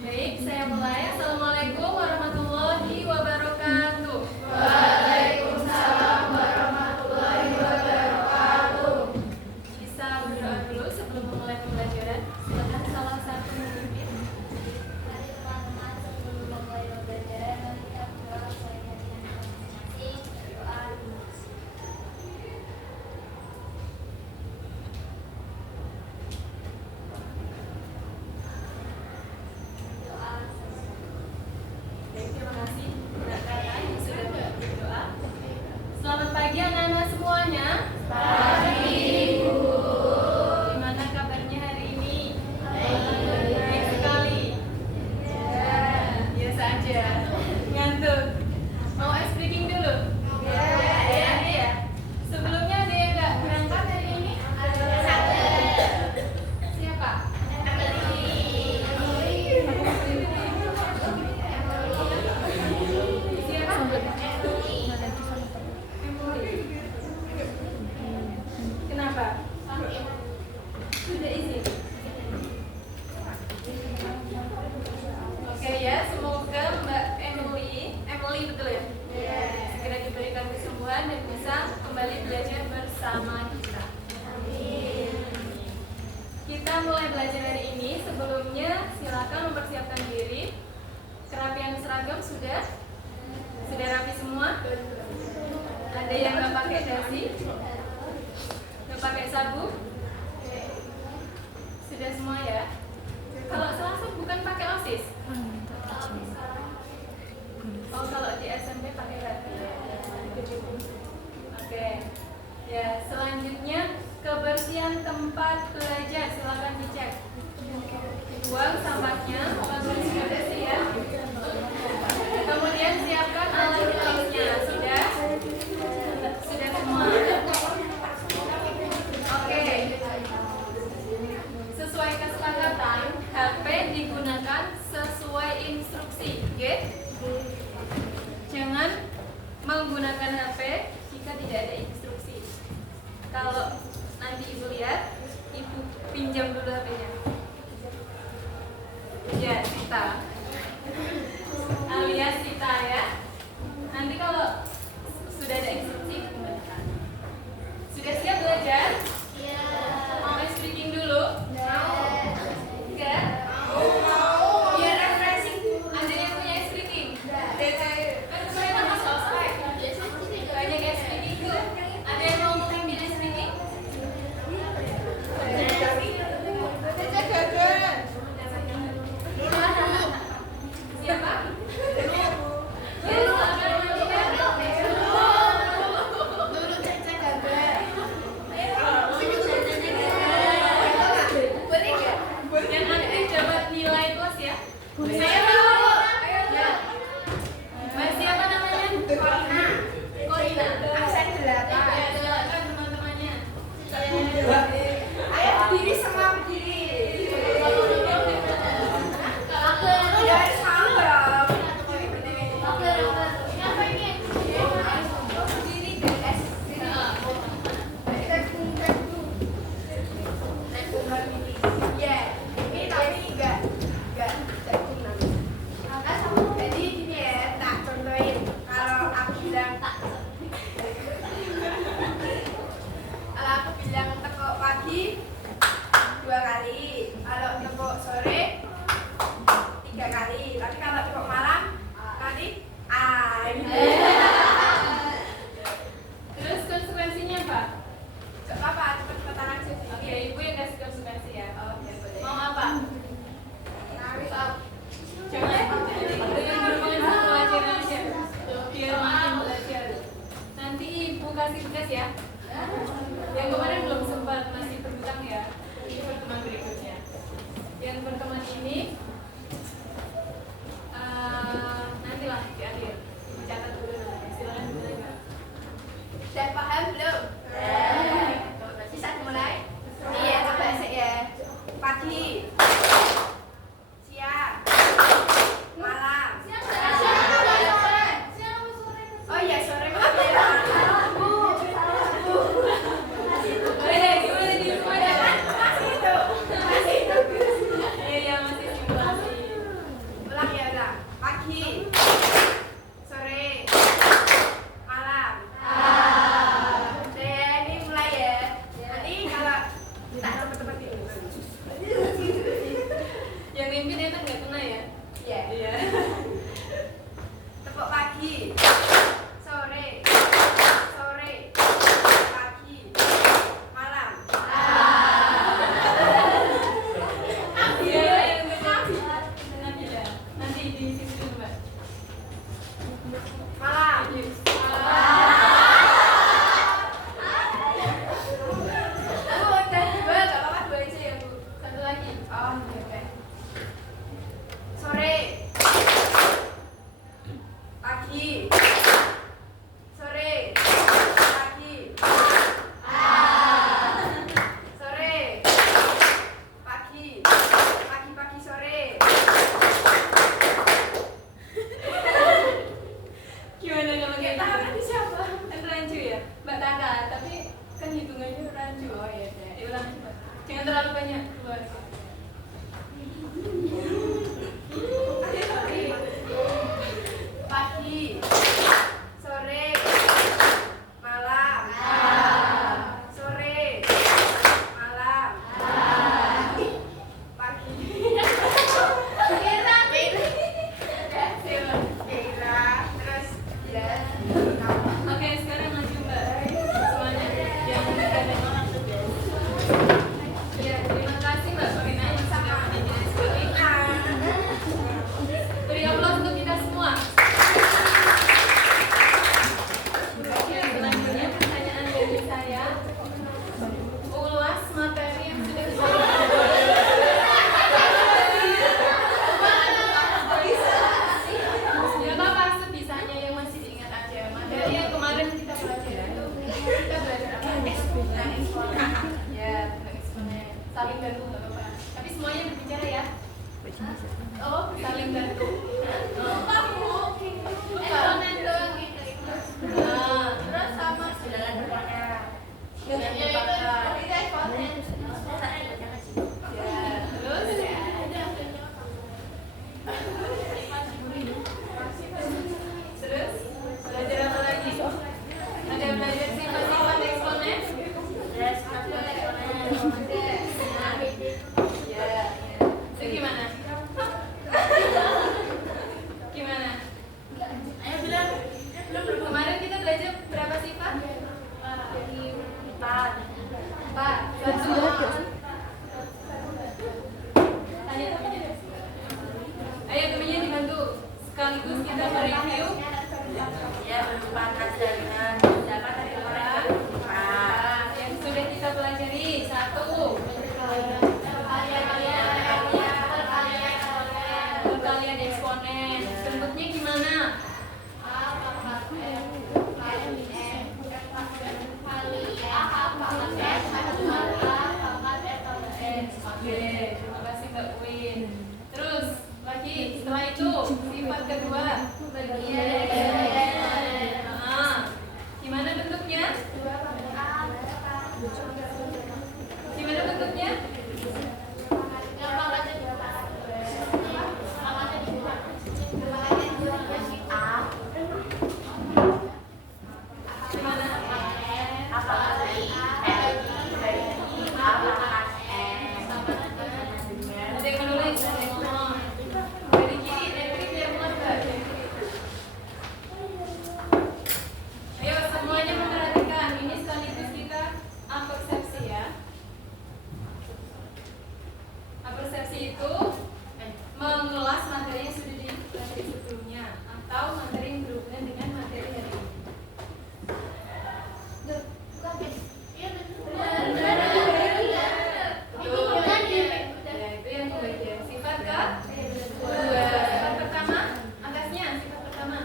Baik, saya mulai. Assalamualaikum warahmatullahi wabarakatuh. Waalaikumsalam warahmatullahi wabarakatuh. Bisa berdoa dulu sebelum memulai pembelajaran. Silakan salah satu memimpin. Mari teman-teman, sebelum memulai pembelajaran, mari kita berdoa sesuai keyakinan kita masing-masing. Berdoa dulu. Doa. Baik, terima kasih kakak yang sudah berdoa. Selamat pagi anak-anak semuanya. Pagi, Bu. Gimana kabarnya hari ini? Baik sekali. Biasa aja. Ngantuk. Mau ice breaking dulu? Iya. Sebelumnya ada yang nggak berangkat hari ini? Siapa? Siapa? Emily. Kenapa? Sudah izin. Oke ya, semoga Mbak Emily betul ya? Segera diberikan kesembuhan dan bisa kembali belajar bersama kita. Kita mulai belajar hari ini. Sebelumnya silakan mempersiapkan diri. Kerapian seragam sudah? Sudah rapi semua? Ada yang nggak pakai dasi? Nggak pakai sabuk? Sudah semua ya? Kalau Selasa bukan pakai OSIS? Oh, kalau di SMP pakai dasi. Oke. Ya, selanjutnya kebersihan tempat belajar, silakan dicek. Buang sampahnya, sudah bersih ya. Kemudian siapkan alat tulisnya. Sudah? Sudah semua. Oke. Sesuai kesepakatan, HP digunakan sesuai instruksi. Oke? Jangan menggunakan HP jika tidak ada instruksi. Kalau nanti ibu lihat, ibu pinjam dulu HP-nya. Ya, Sita. Alias Sita ya. Nanti kalau sudah ada instruksi, ibu gunakan. Sudah siap belajar? Iya. Mau ice breaking dulu? Enggak? Biar refreshing. Ada yang punya ice breaking? Kan saya kan masuk ospek. Banyak ice breaking tuh. Ada yang mau memimpin ice breaking? Sore, pagi, sore, pagi, sore, pagi, pagi, sore. Gimana kalau kayak tahan tadi siapa? Kan rancu ya, Mbak Tata. Tapi kan hitungannya rancu. Oh iya, ulang coba. Jangan terlalu banyak keluar. Pagi, sore, malam, sore, malam, pagi. Terus ya. Oke, sekarang lanjut Mbak. Semuanya yang ya, terima kasih Mbak Sorina yang sudah menjadi sekali. Beri aplaus untuk kita semua. Oke, selanjutnya pertanyaan dari saya. Ulas materi yang sudah kita ya apa sebisanya yang masih diingat aja. Materi yang kemarin kita pelajari itu kita belajar apa? Eksponen. Ya, eksponen. Saling bantu nggak apa-apa. Tapi semuanya berbicara ya. Oh, saling bantu. Lupa Bu. Eksponen doang gitu. Nah, terus sama jalan depannya. Jangan dilupakan. Kita eksponen. Ya, terus terus belajar apa lagi? Ada belajar sifat-sifat eksponen? Ya, itu gimana? Gimana? Ayo bilang. Kemarin kita belajar berapa sifat? 4. Tanya temennya. Ayo temennya dibantu. Sekaligus kita mereview. Ya, berupa kata dengan dapat dari orang. Yang sudah kita pelajari. 1. Perkalian eksponen. Bentuknya gimana? Oke, terima kasih Mbak Queen. Terus lagi setelah itu sifat kedua gimana bentuknya? Gimana bentuknya? Gimana? Ada yang menulis, ada yang ngomong. Dari kiri biar muat Mbak. Dari kiri. Ayo semuanya memperhatikan. Ini sekaligus kita apersepsi ya. Apersepsi itu mengulas materi yang sudah dipelajari sebelumnya atau materi yang berhubungan dengan materi hari ini. Sifat pertama, atasnya sifat pertama.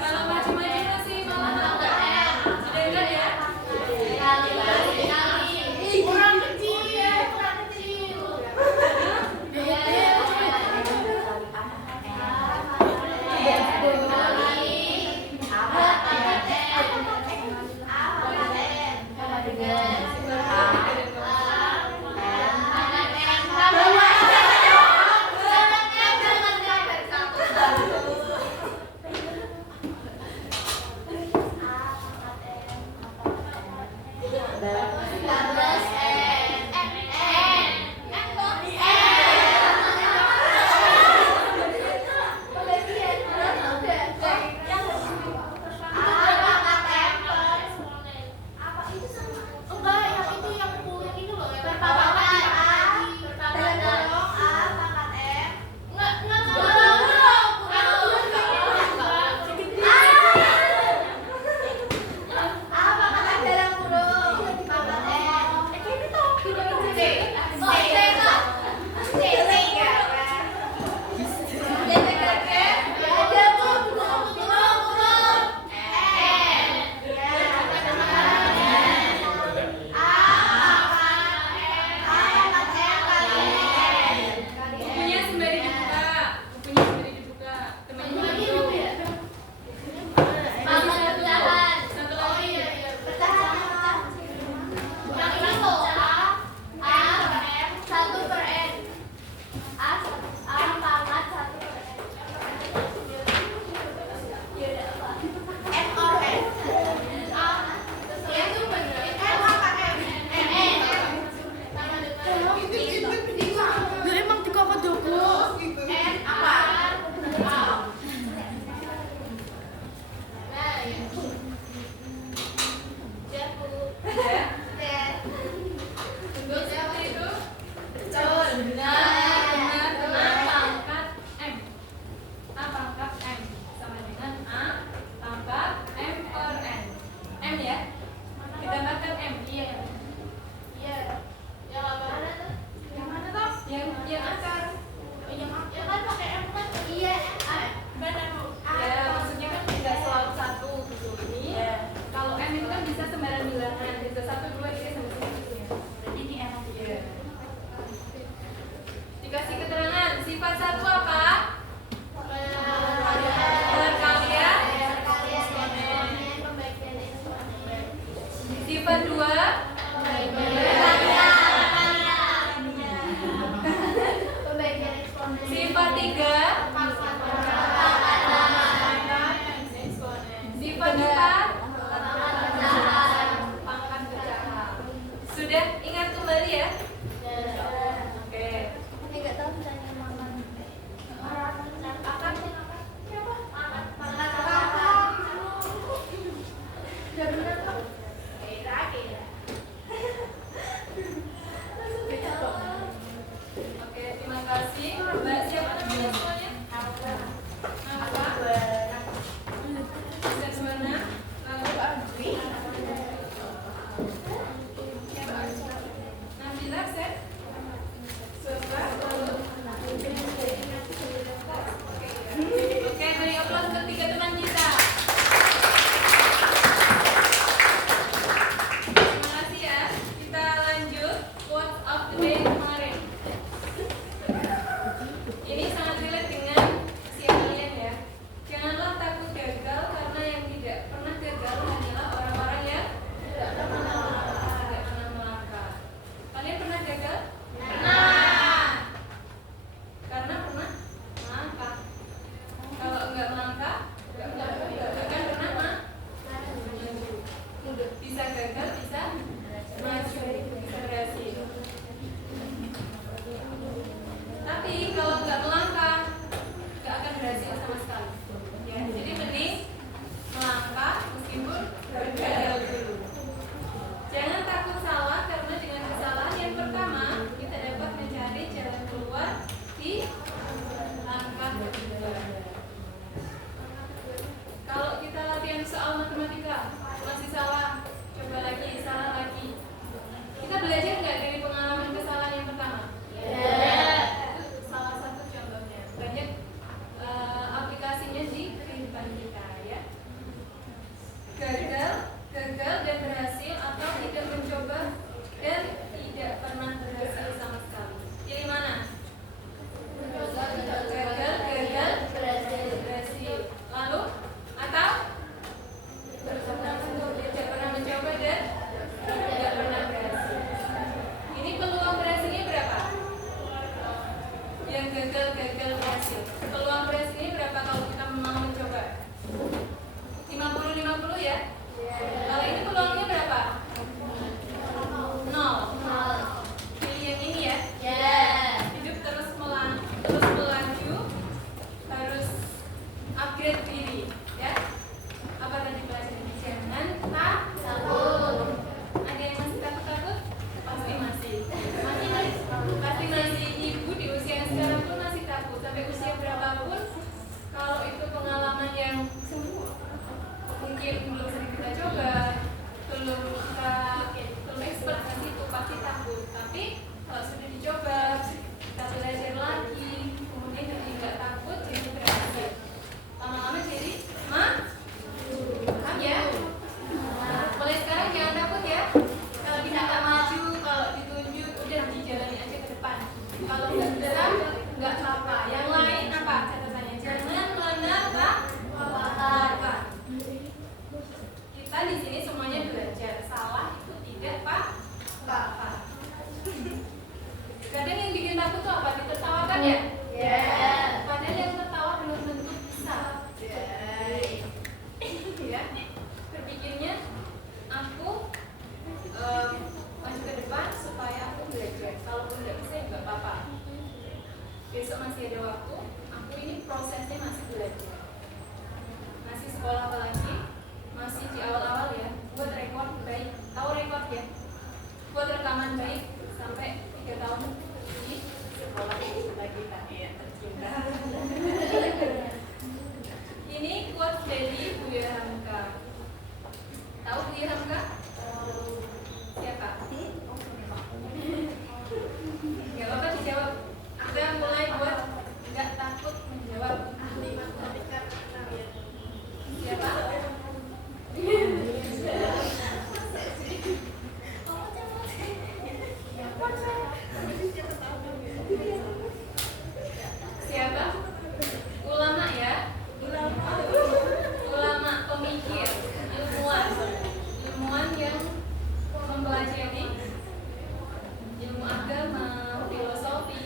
Kalau maju-maju masih malah sudah enggak ya? Kurang kecil ya, kurang kecil. sekali. Ya, jadi mending melangkah meskipun gagal dulu. Jangan takut salah, karena dengan kesalahan yang pertama kita dapat mencari jalan keluar di langkah kedua. Kalau kita latihan soal matematika masih salah, coba lagi, salah lagi. Kita belajar nggak dari pengalaman kesalahan yang pertama? Itu salah satu contohnya. Banyak aplikasinya di kehidupan kita, ya. Gagal dan berhasil, atau tidak mencoba dan tidak pernah berhasil sama sekali. Pilih mana? Gagal, berhasil. Lalu atau tidak pernah mencoba dan tidak pernah berhasil. Ini peluang berhasilnya berapa? Yang gagal berhasil. Peluang berhasilnya berapa kalau kita mau mencoba? 50-50 ya? Kalau ini peluangnya berapa? 0. Pilih yang ini ya. Hidup terus melaju, harus upgrade diri, ya. Apa tadi pelajaran? Jangan takut. Ada yang masih takut? Pasti masih. Pasti masih. Ibu di usia yang sekarang pun masih takut. Sampai usia berapapun, kalau itu pengalaman yang mungkin belum sering kita coba, belum expert di situ, pasti takut. Tapi kalau sudah dicoba, kita belajar lagi, kemudian jadi nggak takut, jadi berhasil. Lama-lama jadi paham ya? Mulai sekarang jangan takut ya. Kalau diminta maju, kalau ditunjuk, udah dijalani aja ke depan. Kalau nggak bisa, nggak apa-apa. Yang lain apa catatannya? Jangan menebak. Kita di sini semuanya belajar. Salah itu tidak apa-apa. Kadang yang bikin takut tuh apa? Ditertawakan ya? Padahal yang tertawa belum tentu bisa. Ya, berpikirnya aku maju ke depan supaya aku belajar. Kalaupun nggak bisa ya nggak apa-apa. Besok masih ada waktu. Aku ini prosesnya masih belajar. Masih sekolah lagi. Masih di awal-awal ya. Buat rekor baik. Tahu rekor ya? Buat rekaman baik sampai 3 tahun di sekolah lagi ya, tercinta. Ini quote dari Buya Hamka. Tahu Buya Hamka? Siapa? Gak apa-apa dijawab. Kita mulai buat nggak takut menjawab. Siapa? Siapa? Ulama ya? Ulama pemikir, ilmuwan yang mempelajari ilmu agama, filosofi,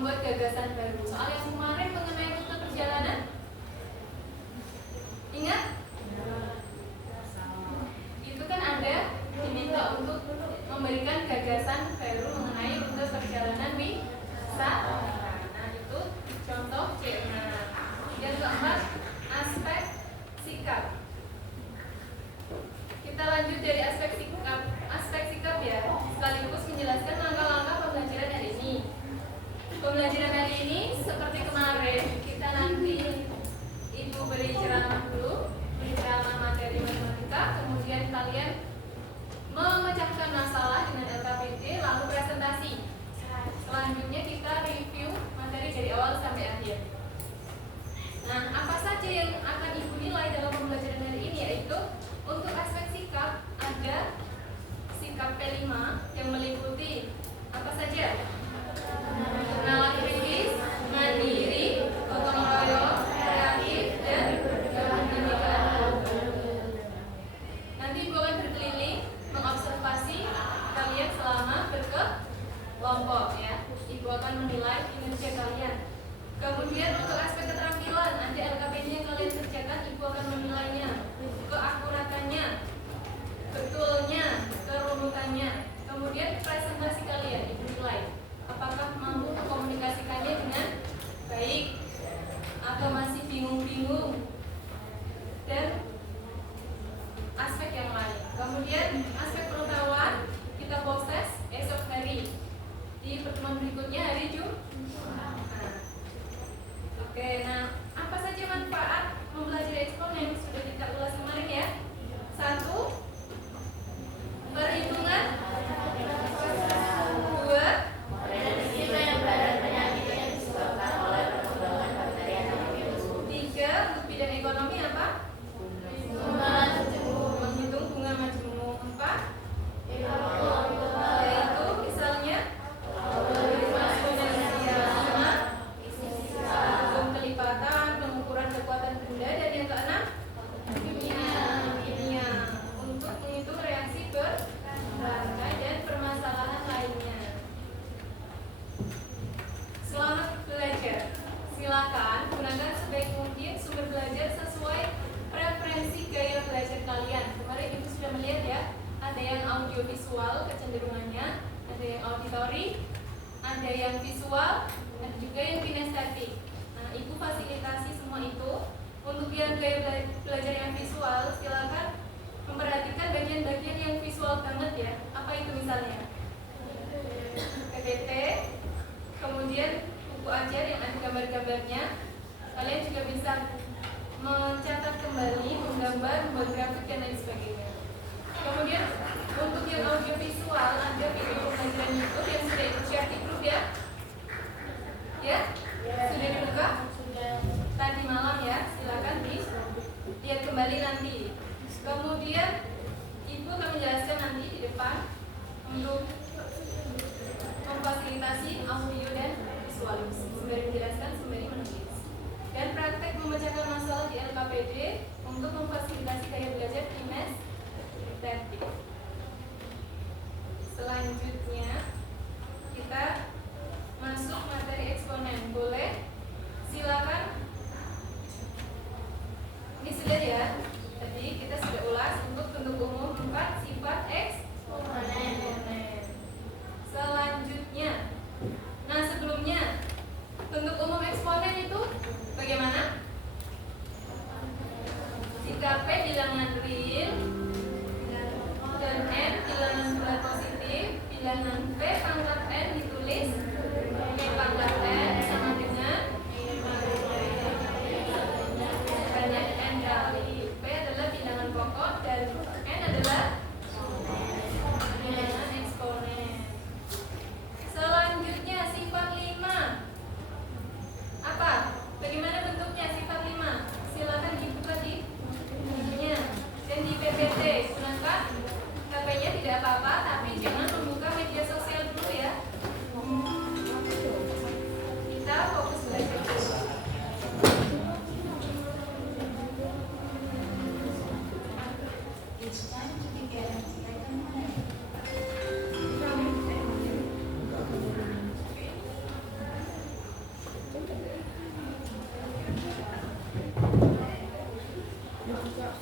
membuat gagasan baru. Soal yang kemarin mengenai rute perjalanan, ingat? Itu kan ada diminta untuk memberikan gagasan baru mengenai rute perjalanan wisata. Nah, itu contoh C. Yang keempat, aspek sikap. Kita lanjut dari aspek sikap. Aspek sikap ya, sekaligus menjelaskan langkah-langkah pembelajaran hari ini. Pembelajaran hari ini seperti kemarin, kita nanti Ibu beri ceramah dulu, beri ceramah materi matematika, kemudian kalian memecahkan masalah dengan LKPD, lalu presentasi. Selanjutnya kita review materi dari awal sampai akhir. Nah, apa saja yang akan Ibu nilai dalam pembelajaran hari ini, yaitu untuk aspek sikap ada sikap P5 yang meliputi apa saja? Kenalan kritis, mandiri, gotong royong, kreatif, dan kebinekaan. Nanti Ibu akan berkeliling mengobservasi kalian selama berkelompok ya. Ibu akan menilai kinerja kalian. Kemudian untuk aspek keterampilan, ada LKPD yang kalian kerjakan, Ibu akan menilainya, keakuratannya, betulnya, kerunutannya. Kemudian presentasi kalian Ibu nilai, apakah mampu mengkomunikasikannya dengan baik atau masih bingung-bingung, dan aspek yang lain. Kemudian aspek pengetahuan kita proses esok hari di pertemuan berikutnya hari Jumat. Oke, nah apa saja manfaat mempelajari eksponen sudah kita ulas kemarin ya. 1. Perhitungan. 2. Risiko yang berat penyakit yang disebabkan oleh perkembangan bakteri atau virus. 3. Untuk bidang ekonomi apa? Menghitung bunga majemuk. 4. Yaitu misalnya eksponensial. 5. Hukum kelipatan, pengukuran kekuatan benda, dan yang keenam kimia untuk menghitung reaksi berbagai dan permasalahan lainnya. Selamat belajar. Silakan gunakan sebaik mungkin sumber belajar sesuai preferensi gaya belajar kalian. Kemarin Ibu sudah melihat ya, ada yang audiovisual kecenderungannya, ada yang auditori, ada yang visual, dan juga yang kinestetik. Nah, Ibu fasilitasi semua itu. Untuk yang gaya belajar yang visual, silakan memperhatikan bagian-bagian yang visual banget ya. Apa itu misalnya? PPT, kemudian buku ajar yang ada gambar-gambarnya. Kalian juga bisa mencatat kembali, menggambar, membuat grafik, dan lain sebagainya. Kemudian untuk yang audiovisual, ada video pembelajaran YouTube yang sudah Ibu share di grup ya. Ya? Sudah dibuka? Tadi malam ya, silakan dilihat kembali nanti. Kemudian Ibu akan menjelaskan nanti di depan untuk memfasilitasi audio dan visual, sembari menjelaskan, sembari menulis. Dan praktek memecahkan masalah di LKPD untuk memfasilitasi gaya belajar kinestetik. Selanjutnya kita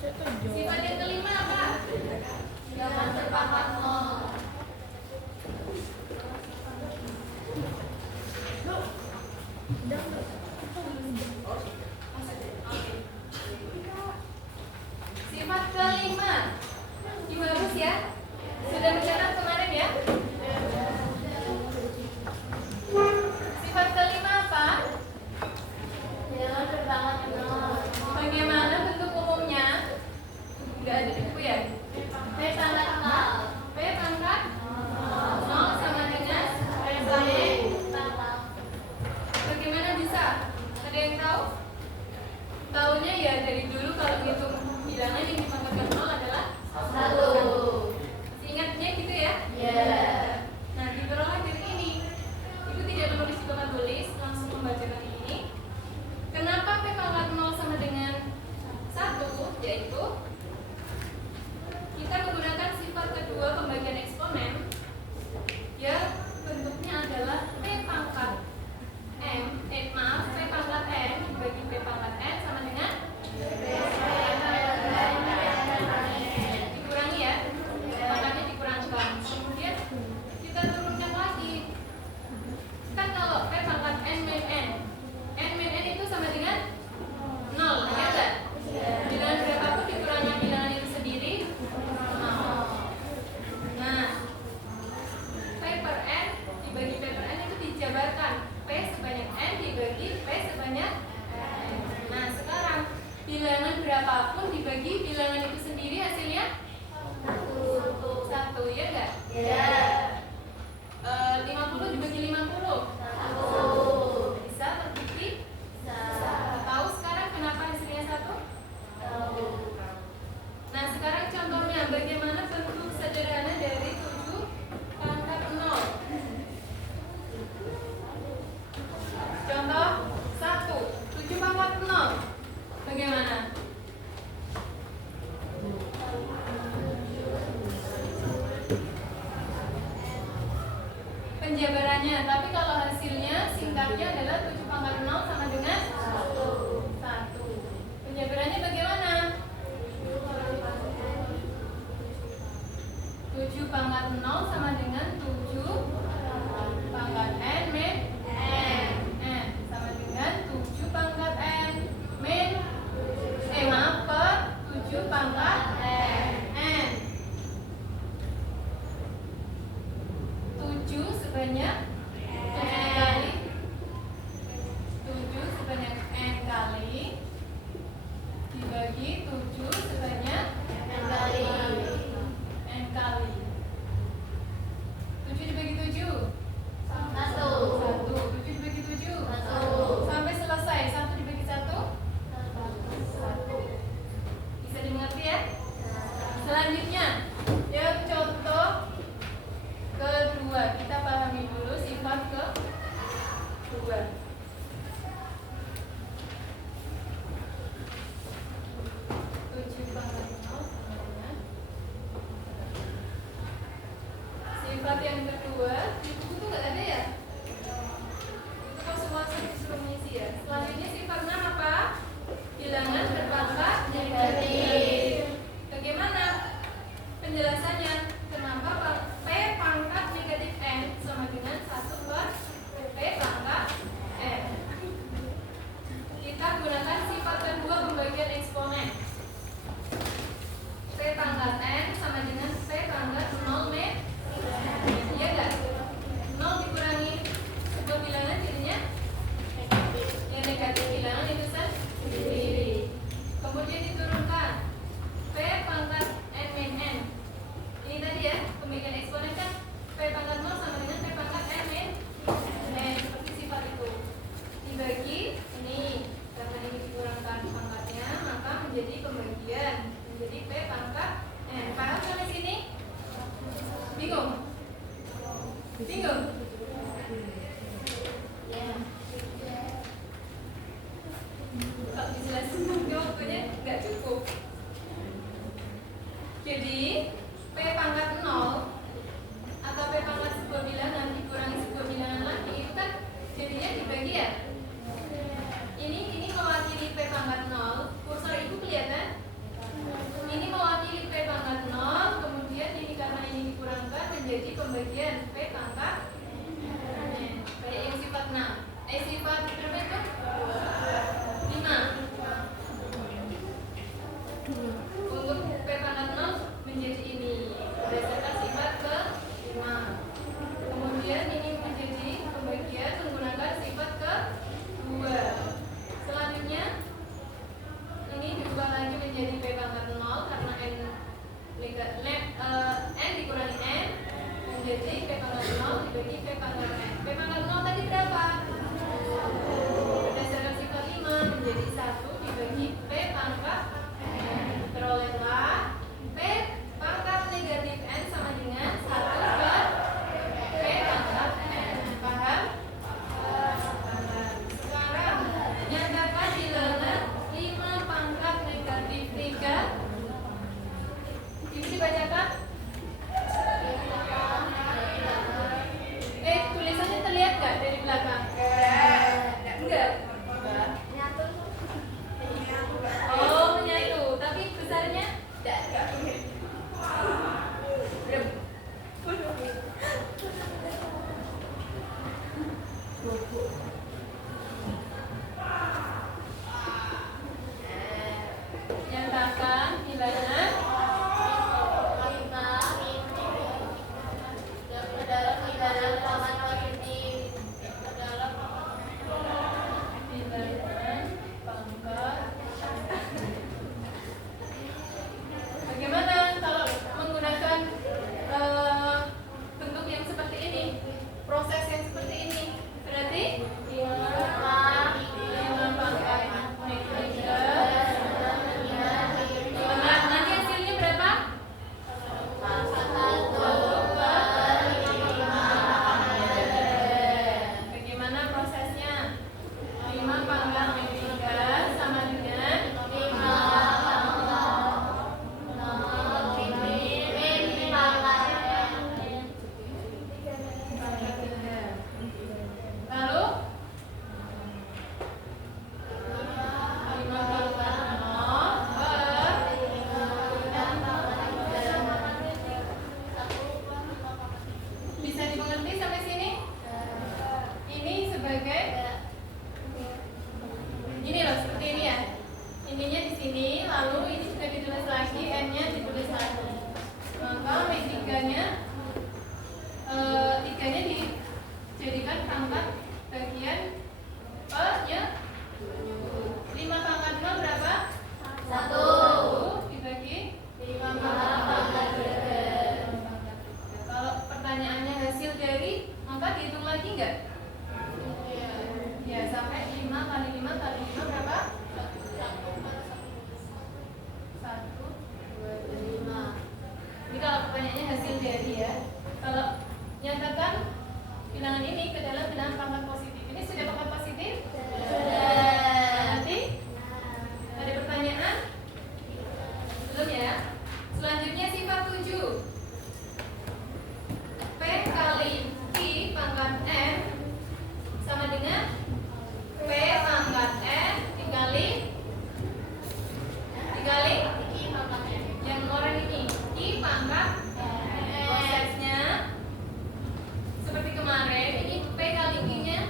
Sifat yang kelima apa? Bilangan berpangkat 0. Sifat kelima, bagus ya. Sudah mencatat kemarin ya. Sifat kelima apa? Bilangan berpangkat 0. Bagaimana bentuk umumnya? Nggak ada di buku ya. P pangkat 0. P pangkat 0 sama dengan P pangkat. bagaimana bisa? Ada yang tahu? Tahunya ya dari dulu kalau ngitung bilangan yang dipangkatkan 0 adalah 1. Masih ingatnya gitu ya? Iya. Nah, diperoleh dari ini. Ibu tidak menulis juga tulis, langsung membacakan ini. Kenapa P pangkat 0 sama dengan 1? Yaitu kita menggunakan sifat kedua pembagian eksponen yang bentuknya adalah P pangkat P pangkat N dibagi P pangkat N sama dengan dikurangi ya, pangkatnya dikurangkan. Kemudian kita turunkan lagi. Kan kalau P pangkat N min N itu sama dengan 0, ya enggak? Bilangan berapapun dikurangi bilangan itu sendiri 0. Nah, P per N dibagi P per N itu dijabarkan. P sebanyak N dibagi P sebanyak N. Nah, sekarang bilangan berapapun dibagi bilangan itu sendiri hasilnya 1, ya enggak? Iya. 50 dibagi 50 1. bisa terbukti? Bisa. Tahu sekarang kenapa hasilnya 1? Tahu. Nah, sekarang contohnya bagaimana bentuk sederhana dari 7 pangkat 0. Contoh 1, 7 pangkat 0. Bagaimana? Penjabarannya, tapi kalau hasilnya singkatnya adalah 7 pangkat 0 sama dengan 1. Penjabarannya bagaimana? 7 pangkat 0 sama dengan 7 pangkat N min N sama dengan 7 pangkat N min per 7 pangkat N. 7 sebanyak N kali 7 sebanyak N kali dibagi 7 sebanyak N kali. N kali 7 dibagi 7 1. 1, 7 dibagi 7 1. sampai selesai. 1 dibagi 1 bisa dimengerti ya. Selanjutnya yang contoh kedua, kita pahami dulu sifat kedua. Sifat yang kedua di buku tuh nggak ada ya? Itu kok semua disuruh mengisi ya. Selanjutnya sifat 6 apa? Bilangan berpangkat negatif. Bagaimana penjelasannya? Kenapa P pangkat negatif N sama dengan 1 per P pangkat N? Kita gunakan sifat kedua pembagian eksponen. P pangkat N sama dengan P pangkat 0 min. Iya enggak? 0 dikurangi sebuah bilangan jadinya yang negatif bilangan itu sendiri. Kemudian diturunkan P pangkat N min N. Ini tadi ya, pembagian eksponen kan P pangkat 0 sama dengan P pangkat N min N. Seperti sifat itu. Dibagi ini, karena ini dikurangkan pangkatnya, maka menjadi pembagian. Menjadi P pangkat N. Paham sampai sini? Bingung? Bingung? Kalau dijelasin nanti waktunya nggak cukup. Jadi P pangkat 0 atau P pangkat sebuah bilangan dikurangi sebuah bilangan lagi itu kan jadinya dibagi ya. Ini mewakili P pangkat 0. Kursor ibu kelihatan? menjadi pembagian P pangkat N. Kayak yang sifat 6. Sifat berapa itu? 5. Untuk P pangkat 0 menjadi ini berdasarkan sifat ke 5. Kemudian ini menjadi pembagian menggunakan sifat ke 2. Selanjutnya ini diubah lagi menjadi P pangkat 0 karena N dikurangi N menjadi P pangkat 0 dibagi P pangkat N. P pangkat 0 tadi berapa? Berdasarkan sifat 5 menjadi 1 dibagi P pangkat N. Terolehlah P pangkat negatif N sama dengan 1 per P pangkat N. Paham? Sekarang nyatakan bilangan 5 pangkat negatif 3. Ibu dibacakan? Tulisannya terlihat nggak dari belakang? Enggak. Oh, menyatu. Tapi besarnya? Enggak. Nyatakan bilangan bagaimana kalau menggunakan bentuk yang seperti ini, proses yang seperti ini? Berarti 5 pangkat nanti hasilnya berapa? 1/5. Bagaimana prosesnya? 5 pangkat 3 sama dengan 5 lalu 5 pangkat 0 per bisa dimengerti sampai sini? Ini sebagai ini loh, seperti ini ya. Ininya di sini, lalu ini sudah ditulis lagi, N-nya ditulis lagi. Maka P3-nya dijadikan pangkat bagian P-nya 5 pangkat 0 berapa? 1 dibagi 5 pangkat 3. Kalau pertanyaannya hasil dari, maka dihitung lagi enggak? Ya, sampai 5 kali 5 kali 5 berapa? 1, 2, 5. Ini kalau pertanyaannya hasil dari ya. Kalau nyatakan bilangan ini ke dalam bilangan pangkat positif. Ini sudah pangkat positif? Nanti ada pertanyaan? Belum ya? Selanjutnya sifat 7. P kali I pangkat N sama dengan P pangkat N dikali yang orang ini I pangkat N. Prosesnya seperti kemarin, ini P kali I nya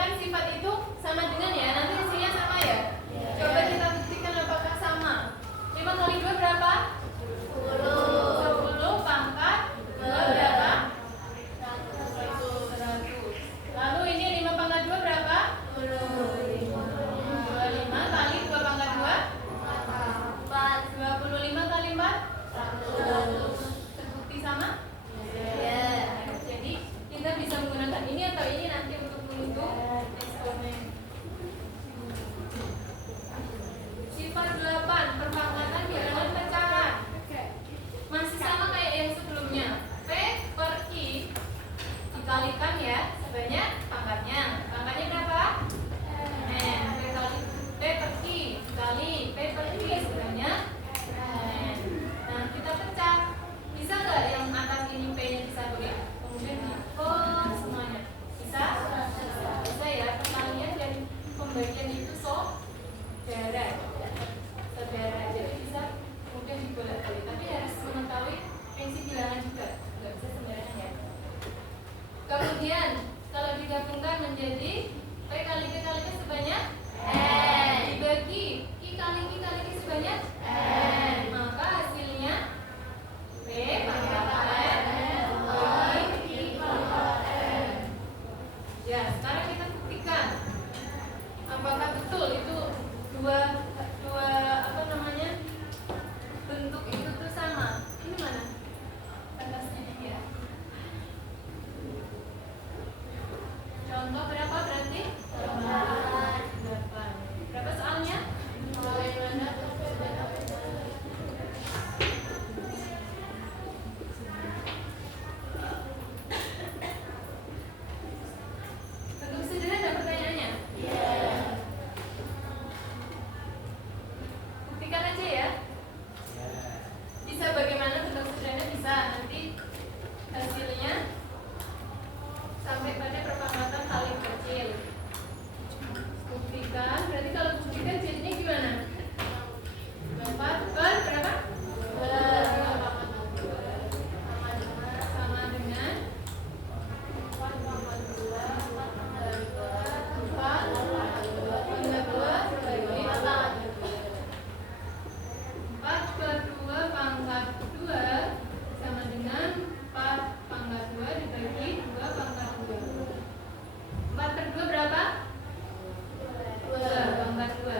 kan sifat itu sama dengan ya, nanti hasilnya sama ya. Coba kita buktikan apakah sama. 5 kali 2 berapa? 10 pangkat 2 berapa? 100. Lalu ini 5 pangkat 2 berapa? 25 kali 2 pangkat 2? 25 kali 4? 100. Terbukti sama? Jadi kita bisa menggunakan ini atau ini nanti untuk menghitung eksponen. Sifat 8, perpangkatan bilangan pecahan. Masih sama kayak yang sebelumnya. P per I dikalikan ya sebanyak pangkatnya. Pangkatnya berapa? N. P kali P per I dikali P per I sebanyak N. Nah kita pecah. Bisa nggak yang atas ini P-nya disatuin? Kemudian di semuanya. Bisa? Bisa ya. Perkalian dan pembagian itu saudara. Jadi bisa kemudian dibolak-balik. Tapi harus mengetahui prinsip bilangan juga. Nggak bisa sembarangan ya. Kemudian kalau digabungkan menjadi P kali Q kali Q sebanyak N. Dibagi I kali Q kali Q sebanyak N. Maka hasilnya P pangkat N I pangkat N. Ya, sekarang kita buktikan apakah betul itu dua apa namanya bentuk itu tuh sama. Ini mana batasnya ya? Contoh berapa berarti? 8. Berapa soalnya? Bentuk sederhana pertanyaannya? Buktikan aja ya. Bisa bagaimana bentuk sederhana? Bisa. Nanti hasilnya sampai pada perpangkatan paling kecil. Buktikan. Berarti kalau buktikan jadinya gimana? 4 per berapa? Sama dengan 4 per 2 pangkat 2 sama dengan 4 pangkat 2 dibagi 2 pangkat 2. 4 per 2 berapa? 2 pangkat 2.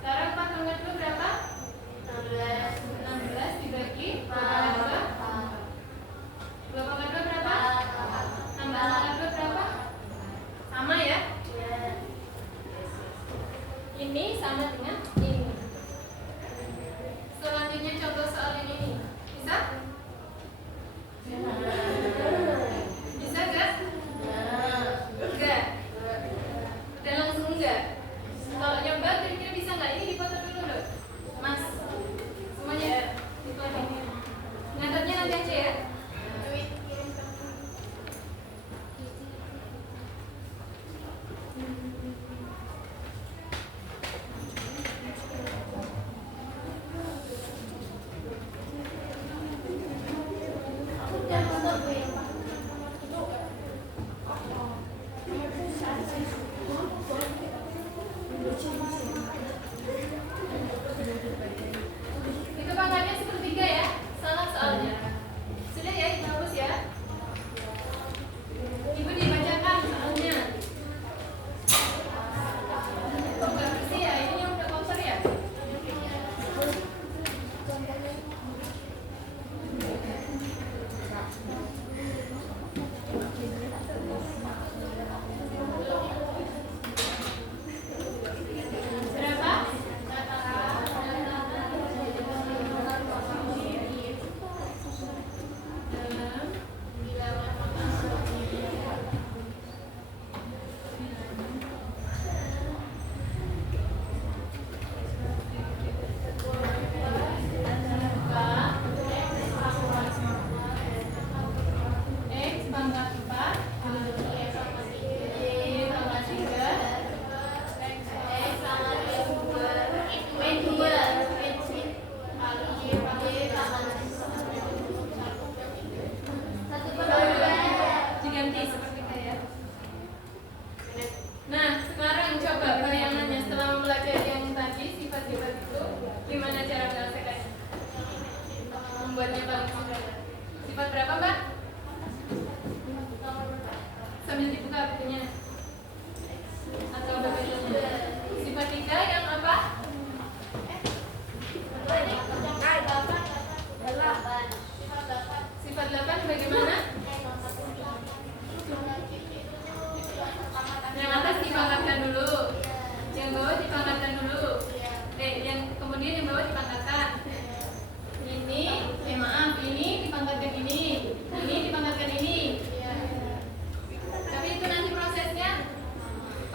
Sekarang 4 pangkat 2 berapa? 16 dibagi 2 pangkat 2. 2 pangkat 2 berapa? 16 pangkat 2 berapa? Sama ya? Ini sama dengan ini. Selanjutnya contoh soal yang ini. Bisa? Bisa gak? Enggak. Udah langsung enggak? Kalau nyoba kira-kira bisa nggak? Ini dipoto dulu loh, Mas. Semuanya dipoto. Nyatetnya nanti aja ya.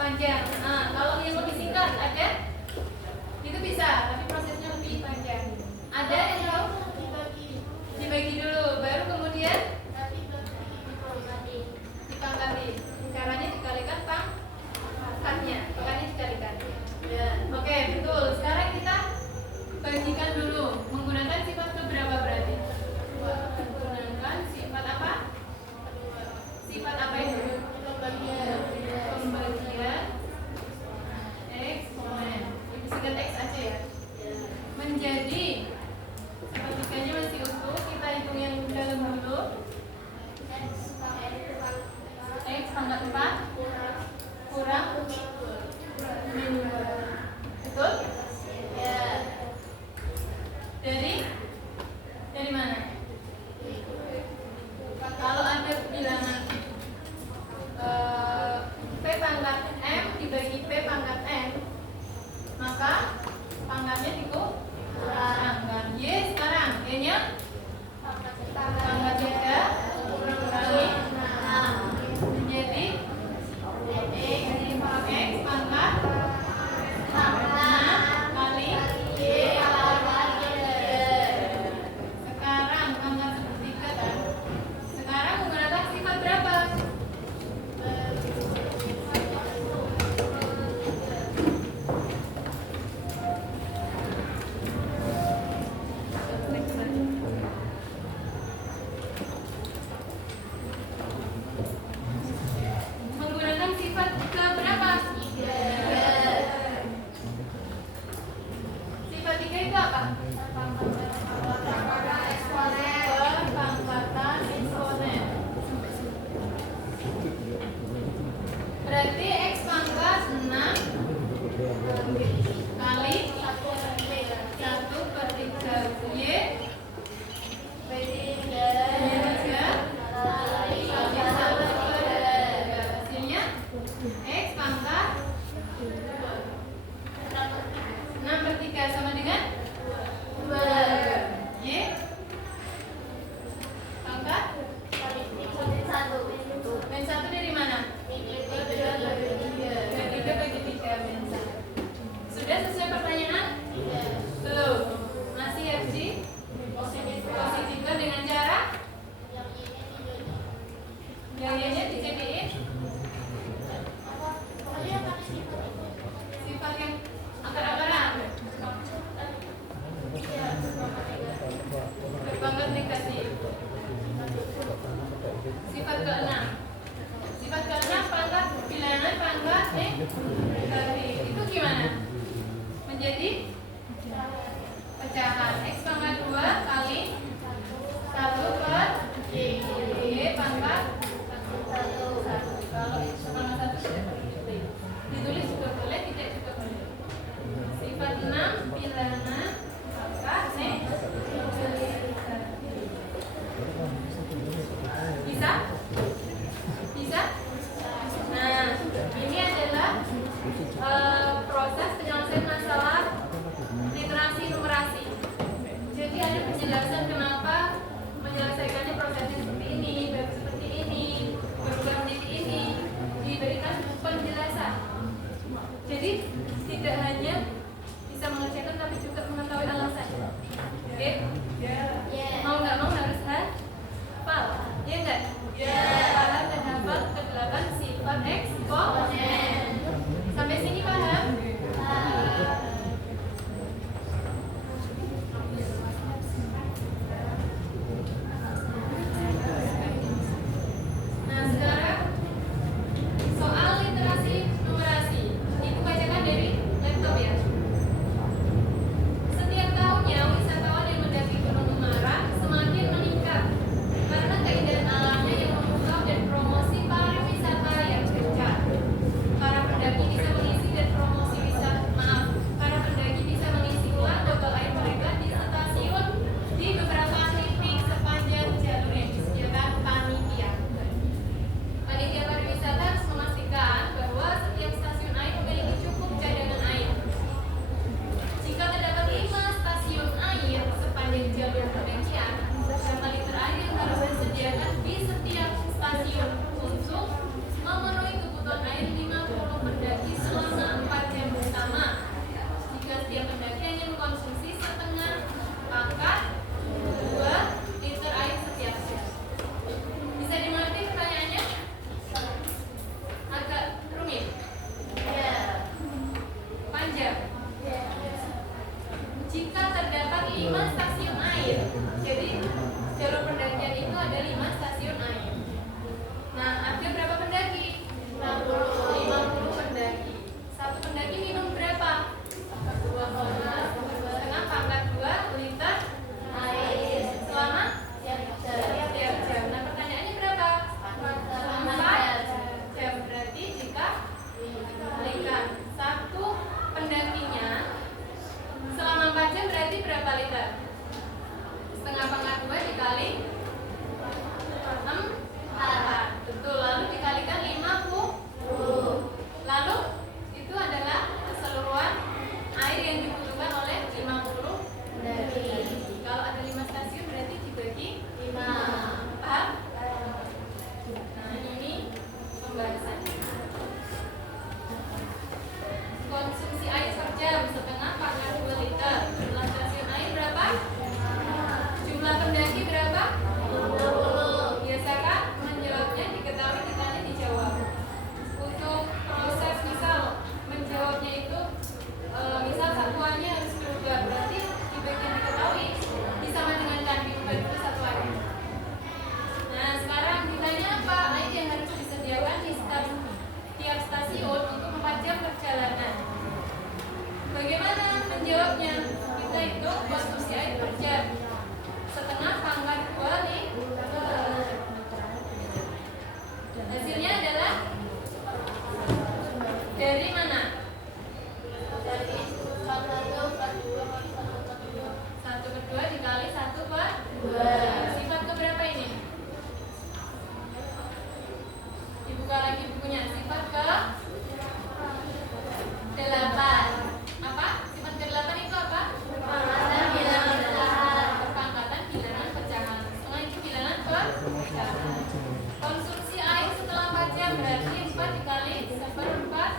panjang. Nah, kalau yang lebih singkat ada? Itu bisa, tapi prosesnya lebih panjang. Ada yang tahu? Dibagi dulu, baru kemudian dipangkatin. Caranya dikalikan pangkatnya, pangkatnya dikalikan. Oke, betul. Sekarang kita bagikan dulu. Menggunakan sifat keberapa berarti? Menggunakan sifat apa? Sifat apa itu? Pembagian eksponen. Disingkat X aja ya. Menjadi sepertiganya masih utuh. Kita hitung yang dalam dulu. X pangkat 4 kurang min 2. Betul? Ya. Dari mana? Kalau ada bilangan P pangkat M dibagi P pangkat N, maka pangkatnya dikurangkan. Y sekarang Y-nya pangkat 3 kurangi 6 menjadi X pangkat 6 kali Y pangkat 3. Sekarang pangkat 3 kan? Sekarang menggunakan sifat berapa? Menggunakan sifat ke berapa? 3. Sifat 3 itu apa? Pangkatan eksponen. Berarti X pangkat 6 kali 1/3 Y hasilnya X pangkat 6/3 sama dengan 2. Y pangkat min 1 dari mana? Dari 3 bagi 3 min 1. Sudah sesuai pertanyaan? Belum. Masih FG? Positifkan dengan cara yang Y-nya dijadiin sifat yang akar-akaran berpangkat negatif. Sifat ke-6. Sifat ke-6 pangkat bilangan pangkat negatif. Itu gimana? Menjadi pecahan X pangkat 2 kali 1/Y pangkat 1. Kalau pangkat 1 ditulis juga boleh, tidak juga boleh. Sifat 6 bilangan pangkat negatif. Bisa? Bisa? Nah, ini adalah proses penyelesaian masalah literasi numerasi. Jadi ada penjelasan kenapa menyelesaikannya prosesnya seperti ini, baru seperti ini, berubah menjadi ini, diberikan penjelasan. Jadi tidak hanya bisa mengerjakan tapi juga mengetahui alasan. Oke? Mau nggak mau harus hafal, ya nggak? Hafalan dan hafal ke-8 sifat eksponen. Sampai sini paham? Nah sekarang soal literasi numerasi itu bacakan dari laptop jawabnya. Kita hitung konsumsi air per jam. Setengah pangkat 2 liter. Hasilnya adalah dari mana? Dari 1/2 dikali 1/2. Sifat keberapa ini? Dibuka lagi bukunya. Sifat ke 8. Apa? Sifat ke 8 itu apa? Perpangkatan bilangan pecahan. Perpangkatan bilangan pecahan. Setengah itu bilangan pecahan. Konsumsi air setelah 4 jam berarti 4 dikali 1/4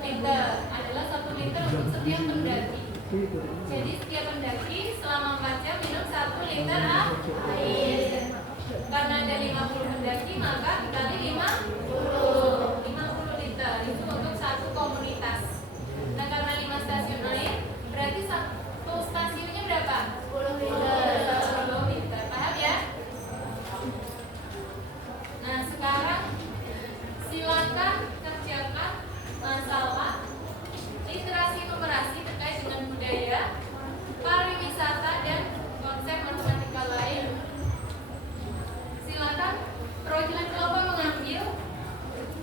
liter adalah 1 liter untuk setiap pendaki. Jadi setiap pendaki selama 4 jam minum 1 liter air. Karena ada 50 pendaki maka dikali 50 liter itu untuk satu komunitas. Nah karena 5 stasiun air berarti satu stasiunnya berapa? 10 liter. 10 liter. Paham ya? Nah sekarang silakan kerjakan masalah literasi numerasi terkait dengan budaya, pariwisata dan konsep matematika lain. Silakan perwakilan kelompok mengambil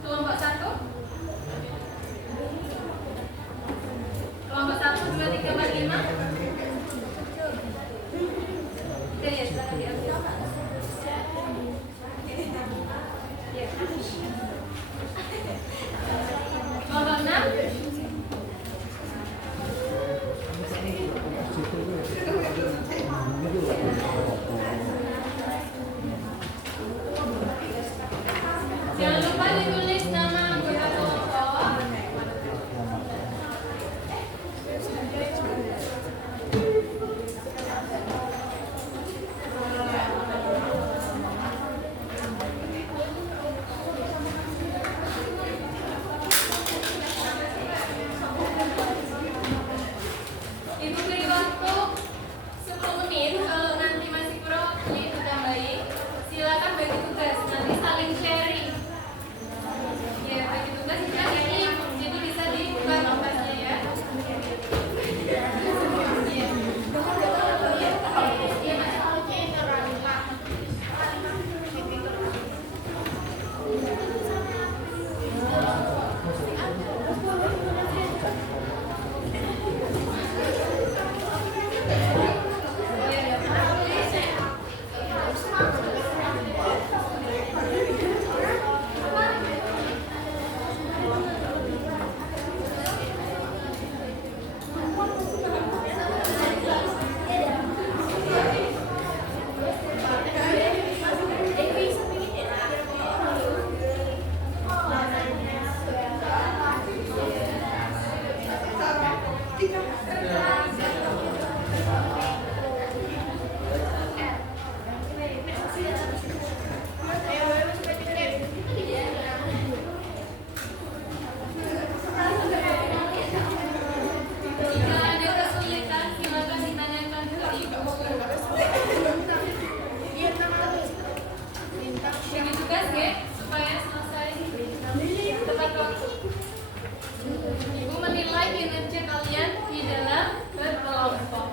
kelompok 1. Kelompok 1, 2, 3, 4, 5. Oke ya, silakan diambil. Ya. Kelompok 6. Jangan lupa ditulis nama anggota kelompok. Ibu beri waktu 10 menit. Kalau nanti masih kurang waktunya itu tambahin. Silakan bagi tugas. Nanti saling sharing. Ya, bagi tugas juga ini. Jadi bisa dibuka notasnya ya. Jika ada kesulitan, silakan ditanyakan ke ibu. Bagi tugas ya, supaya selesai tepat waktu. Ibu menilai kinerja kalian di dalam berkelompok.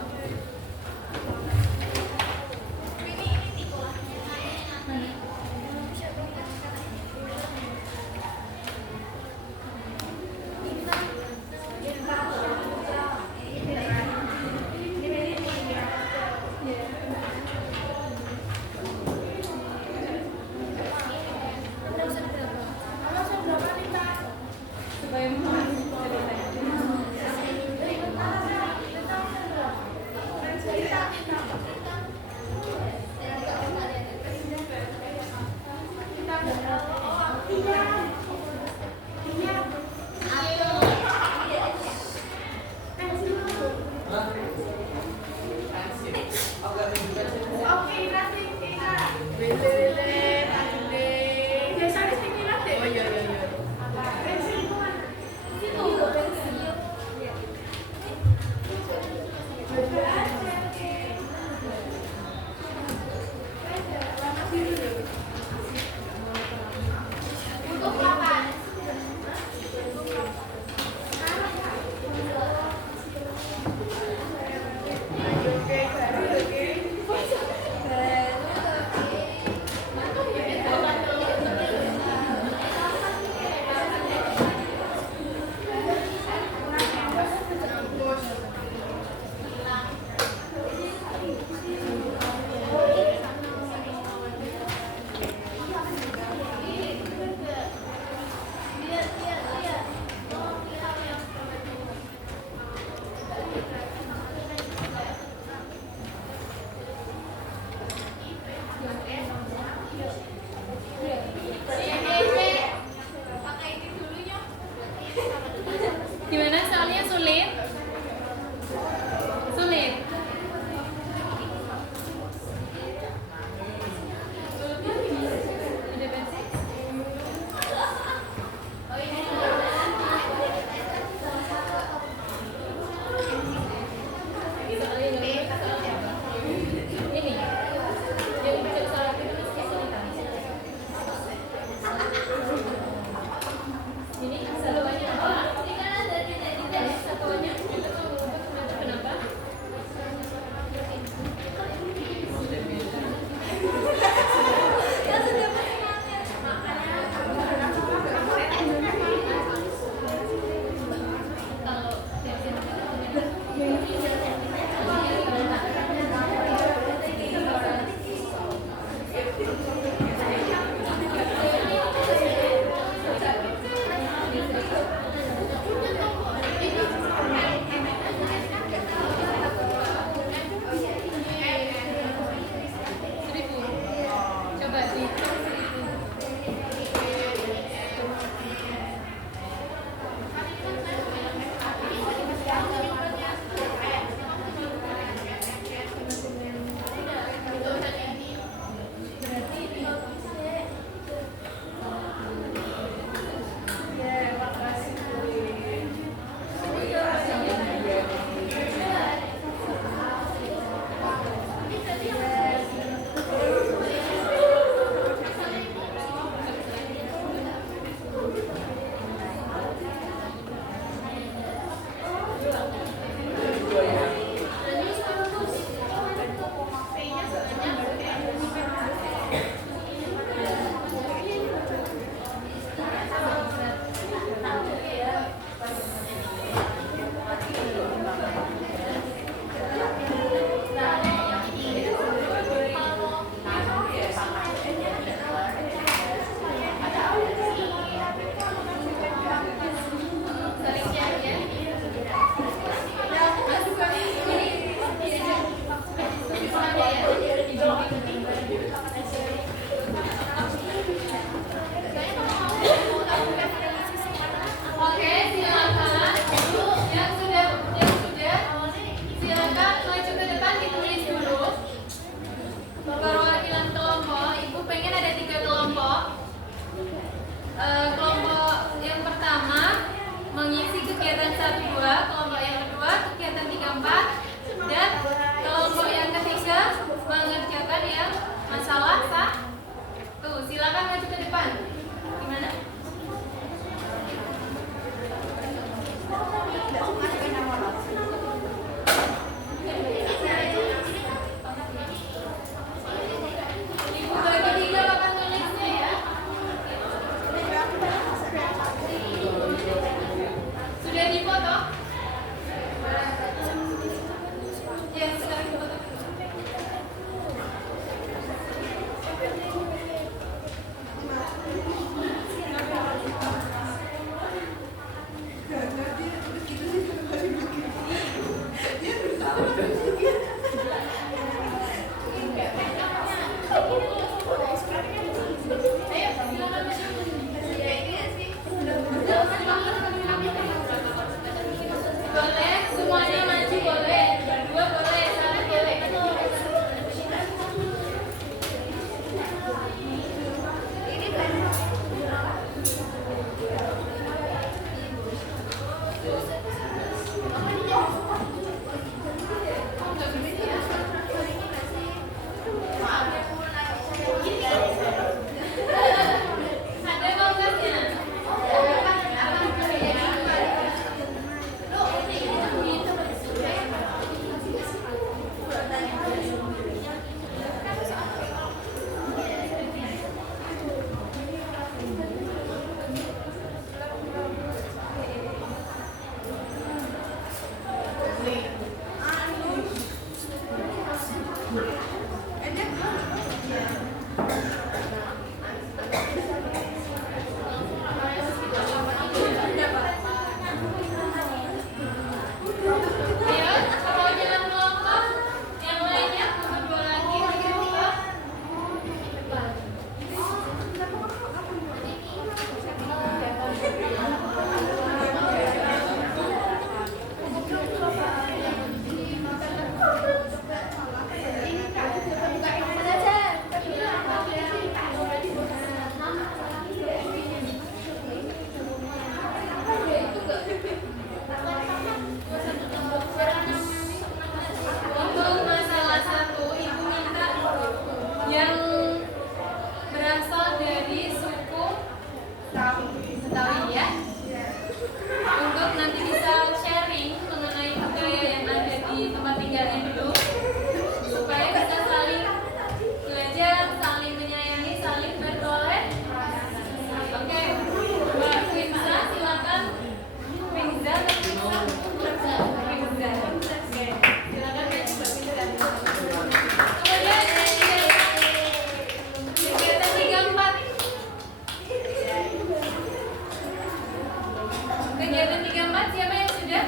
Empat, siapa yang sudah?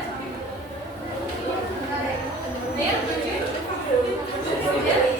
Ayo. Sudah?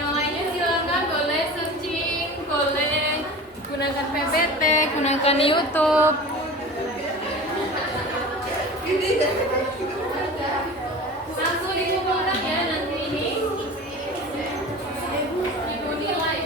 Yang lainnya silakan boleh searching, boleh gunakan PPT, gunakan YouTube. Langsung dikumpulkan ya nanti ini. Ibu nilai.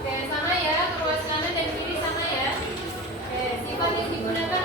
Oke, sama ya, ruas kanan dan kiri sama ya. Oke, sifat yang digunakan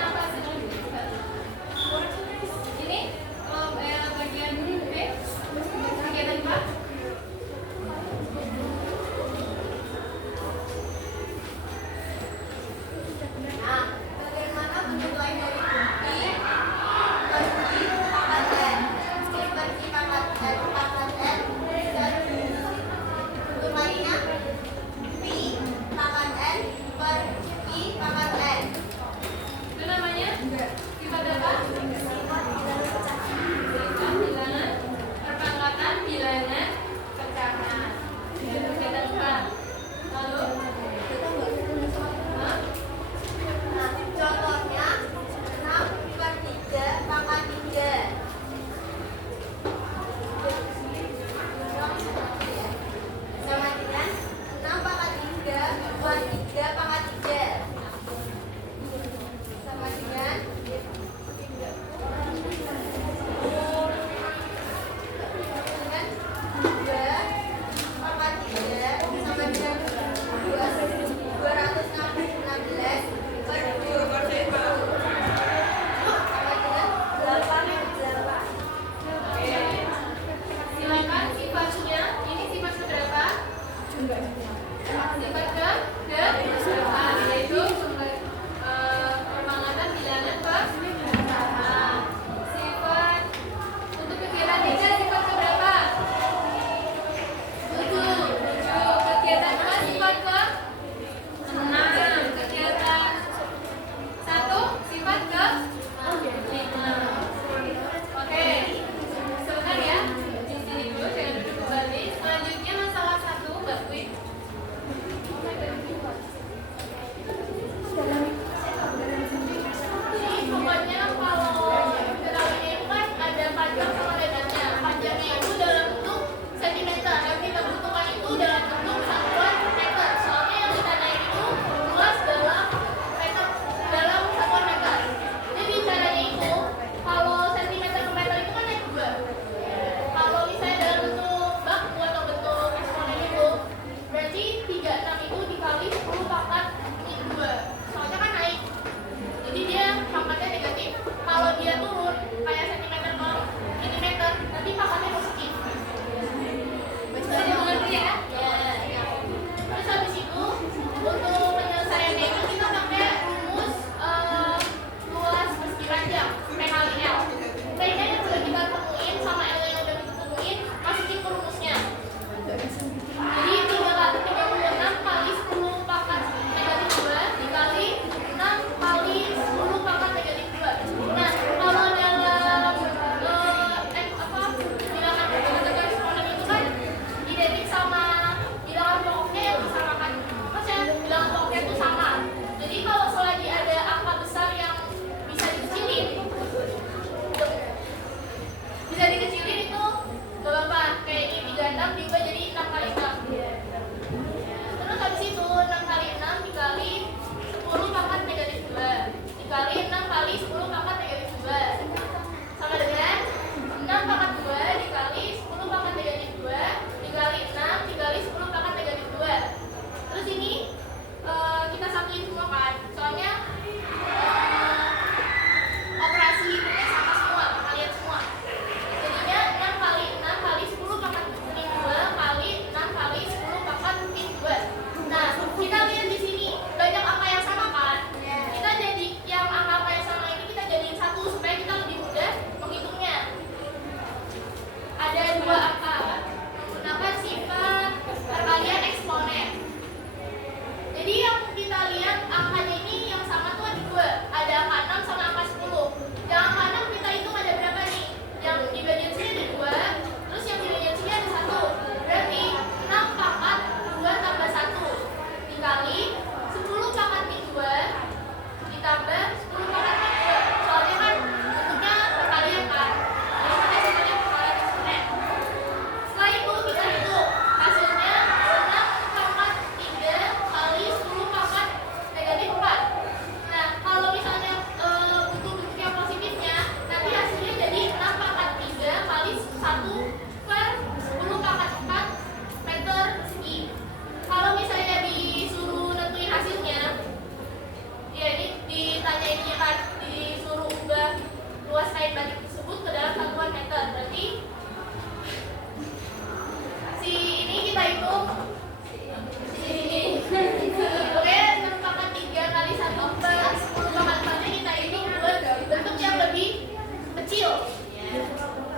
tempatnya kita ini buat bentuk yang lebih kecil.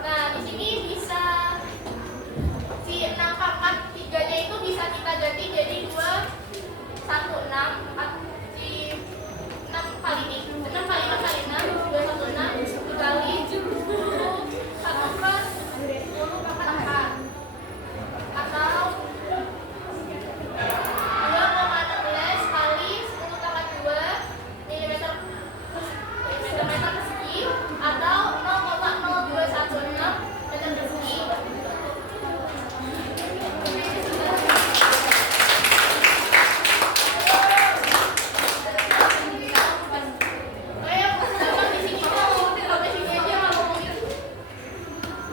Nah, di sini bisa si 6 pangkat 3-nya itu bisa kita ganti jadi 2, 1, 6, si 6 kali ini 6 kali 5 kali 6, 2, 1, 6 dikali 10 1 per 10 pangkat 4 atau 2,16 kali 10 pangkat 2 milimeter persegi atau 0,0216 meter persegi.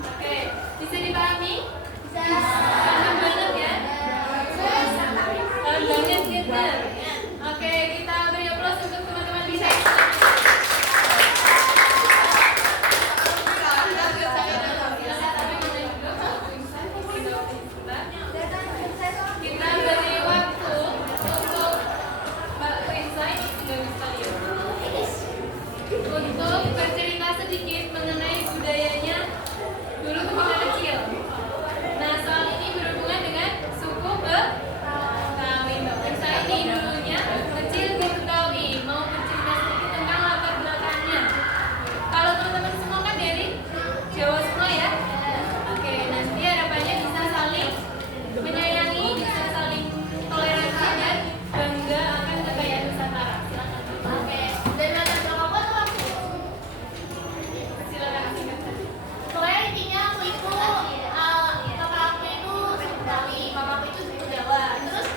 Oke, bisa dipahami? Bisa. Paham banget ya? Paham banget gitu. Oke, kita beri aplaus untuk teman-teman bisa. Kita beri waktu untuk Mbak Risa ini sudah bisa lihat. Untuk bercerita sedikit mengenai budayanya dulu ketika kecil. Nah, soal ini berhubungan dengan suku Betawi. Mbak Risa ini dulunya kecil di Betawi. Mau bercerita sedikit tentang latar belakangnya. Kalau teman-teman semua kan dari Jawa semua ya. Oke, nanti harapannya bisa saling menyayangi, bisa saling toleransi dan bangga akan kekayaan Nusantara. Silakan. Oke, dan latar belakang apa tuh aku? Silakan singkat. Pokoknya intinya aku itu kakak aku itu suku Betawi, mama aku itu suku Jawa. Terus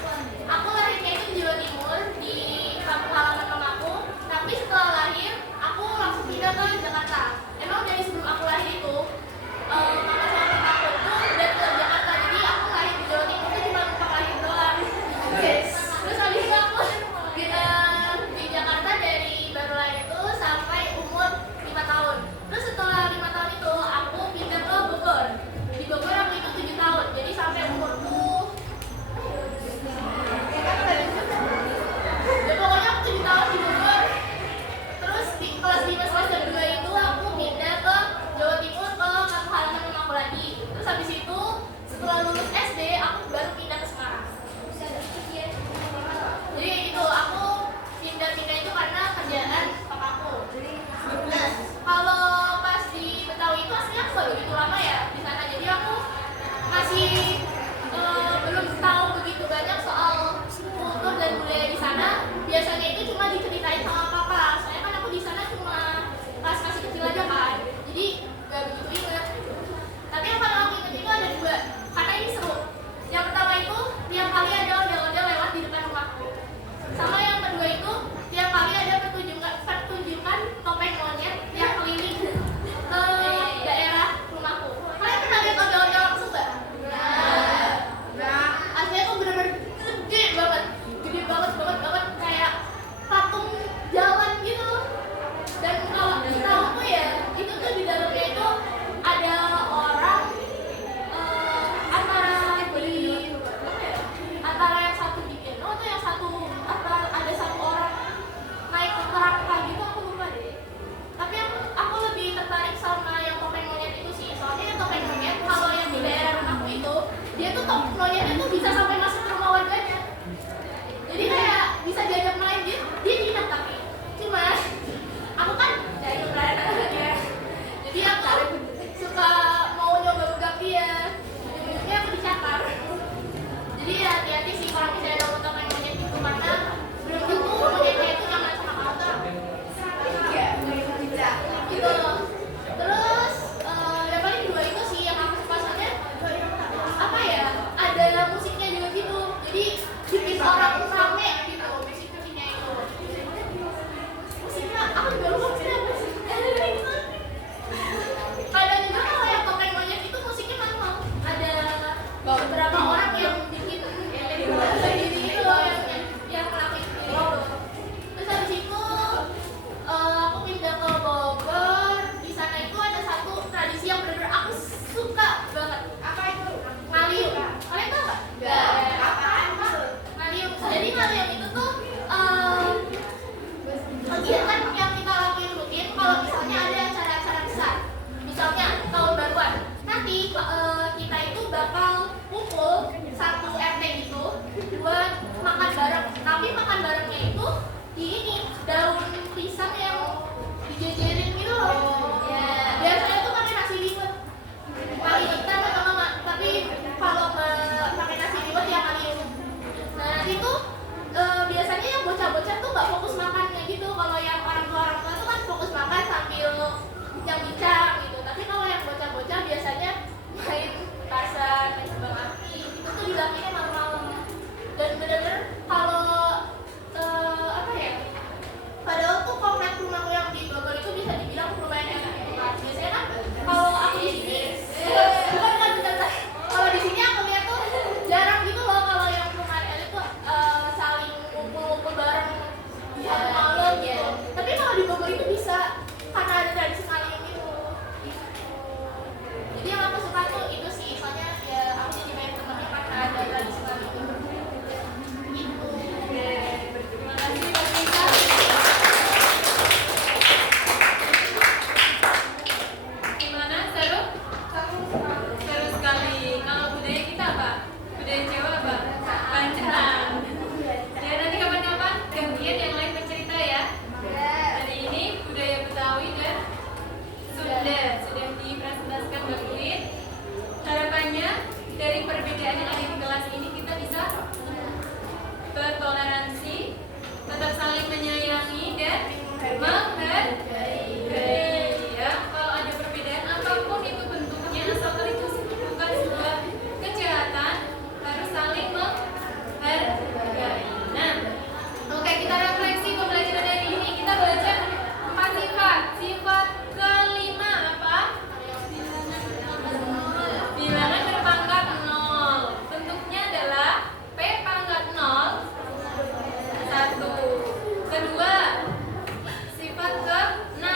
aku lahirnya itu di Jawa Timur di kampung halaman mamaku. Tapi setelah lahir aku langsung pindah ke Jakarta. Emang dari sebelum aku lahir itu mama sama papaku itu udah ke Jakarta. Jadi aku lahir di Jawa Timur itu cuma numpang lahir doang. Terus habis itu aku di Jakarta dari baru lahir itu sampai umur 5 tahun. Terus setelah 5 tahun itu aku pindah ke Bogor. Di Bogor aku itu 7 tahun. Jadi sampai umurku ya pokoknya aku 7 tahun di Bogor. Terus di kelas 5 semester 2 itu aku pindah ke Jawa Timur ke kampung halaman mamaku lagi. Terus habis itu setelah lulus SD aku baru pindah ke Semarang. Jadi kayak gitu, aku pindah-pindah itu karena kerjaan papaku. Nah, kalau pas di Betawi itu aslinya aku baru begitu lama ya di sana. Jadi aku masih belum tahu begitu banyak soal kultur dan budaya di sana. Biasanya itu cuma diceritain sama papa. Soalnya kan aku di sana cuma pas masih kecil aja kan. Jadi gak begitu inget. Tapi yang paling aku inget itu ada 2 karena ini seru. Yang pertama itu tiap kali ada ondel-ondel lewat di depan rumahku. Sama yang kedua itu tiap kali ada pertunjukan topeng monyet yang keliling ke daerah rumahku. Kalian pernah lihat ondel-ondel langsung nggak? Aslinya tuh bener-bener gede banget kayak patung kegiatan yang kita lakuin rutin kalau misalnya ada acara-acara besar, misalnya tahun baruan. Nanti kita itu bakal kumpul satu RT gitu buat makan bareng. Tapi makan barengnya itu di ini daun pisang yang dijejerin gitu loh. Ya, biasanya tuh pakai nasi liwet. Kali kita mama, tapi kalau pakai nasi liwet ya kali ini. Nah nanti tuh biasanya yang bocah-bocah tuh nggak fokus makannya gitu. Kalau yang orang tua tuh kan fokus makan sambil bincang-bincang gitu. Tapi kalau yang bocah-bocah biasanya main petasan, main kembang api. Itu tuh dilakukannya malam-malam. Dan bener-bener kalau apa ya? Padahal tuh komplek rumahku yang di Bogor itu bisa dibilang lumayan enak gitu kan. Biasanya kan kalau aku di sini bukan bentar. Kalau di sini aku lihat tuh jarang gitu loh kalau yang perumahan elit tuh saling kumpul bareng satu malam gitu. Tapi kalau di Bogor itu bisa karena ada tradisi malam gitu. Jadi yang aku suka tuh itu sih, soalnya ya aku jadi main temennya karena ada tradisi malam itu. Gitu. Terima kasih Mbak Rita. Gimana? Seru? Seru sekali. Kalau budaya kita apa? Budaya Jawa apa? Banjaran. Ya nanti kapan-kapan gantian yang lain bercerita ya. Hari ini budaya Betawi dan Sunda sudah dipresentasikan Mbak Uin. Harapannya dari perbedaan yang ada di kelas ini kita bisa bertoleransi, tetap saling menyayangi dan menghargai. Ya, kalau ada perbedaan apapun itu bentuknya, asalkan itu bukan sebuah kejahatan, harus saling menghargai. Nah, oke, kita refleksi pembelajaran hari ini. Kita belajar 4 sifat. Sifat kelima apa? Bilangan berpangkat 0. Bentuknya adalah P pangkat 0 1. Kedua, sifat ke-6,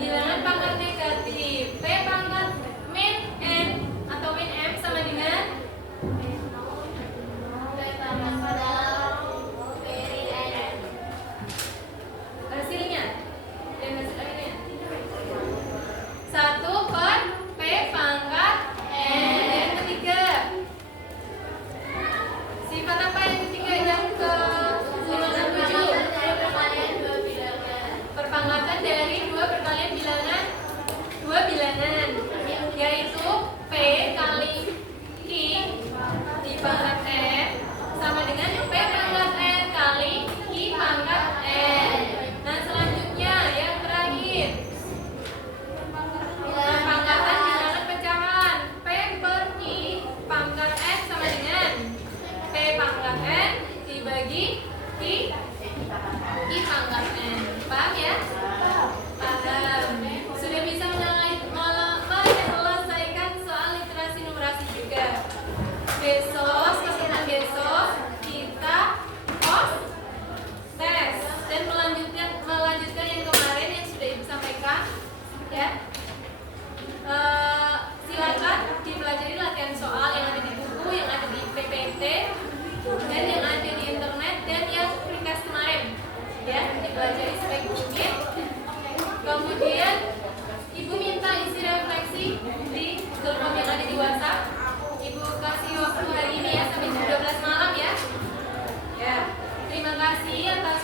bilangan pangkat negatif. P pangkat min n atau min m sama dengan hasilnya dan hasil akhirnya 1 per P pangkat n. Yang ketiga, sifat apa yang ketiga? Yang ke-57, perpangkatan dari 2 perkalian bilangan 2 bilangan, yaitu P kali Q di pangkat n sama dengan P pangkat n kali Q pangkat n. Nah selanjutnya yang terakhir, perpangkatan bilangan pecahan. P per Q pangkat n sama dengan P pangkat n dibagi Q pangkat n. Paham ya? Paham. Sudah bisa menyelesaikan soal literasi numerasi juga. Besok, setelah besok kita pos tes dan melanjutkan yang kemarin yang sudah Ibu sampaikan ya. Silakan dipelajari latihan soal yang ada di buku, yang ada di PPT dan yang ada di internet dan yang ringkas kemarin ya, dipelajari sebaik mungkin. Kemudian Ibu minta isi refleksi di Google Form yang ada di WhatsApp. Ibu kasih waktu hari ini ya sampai jam 12 malam ya. Ya, terima kasih atas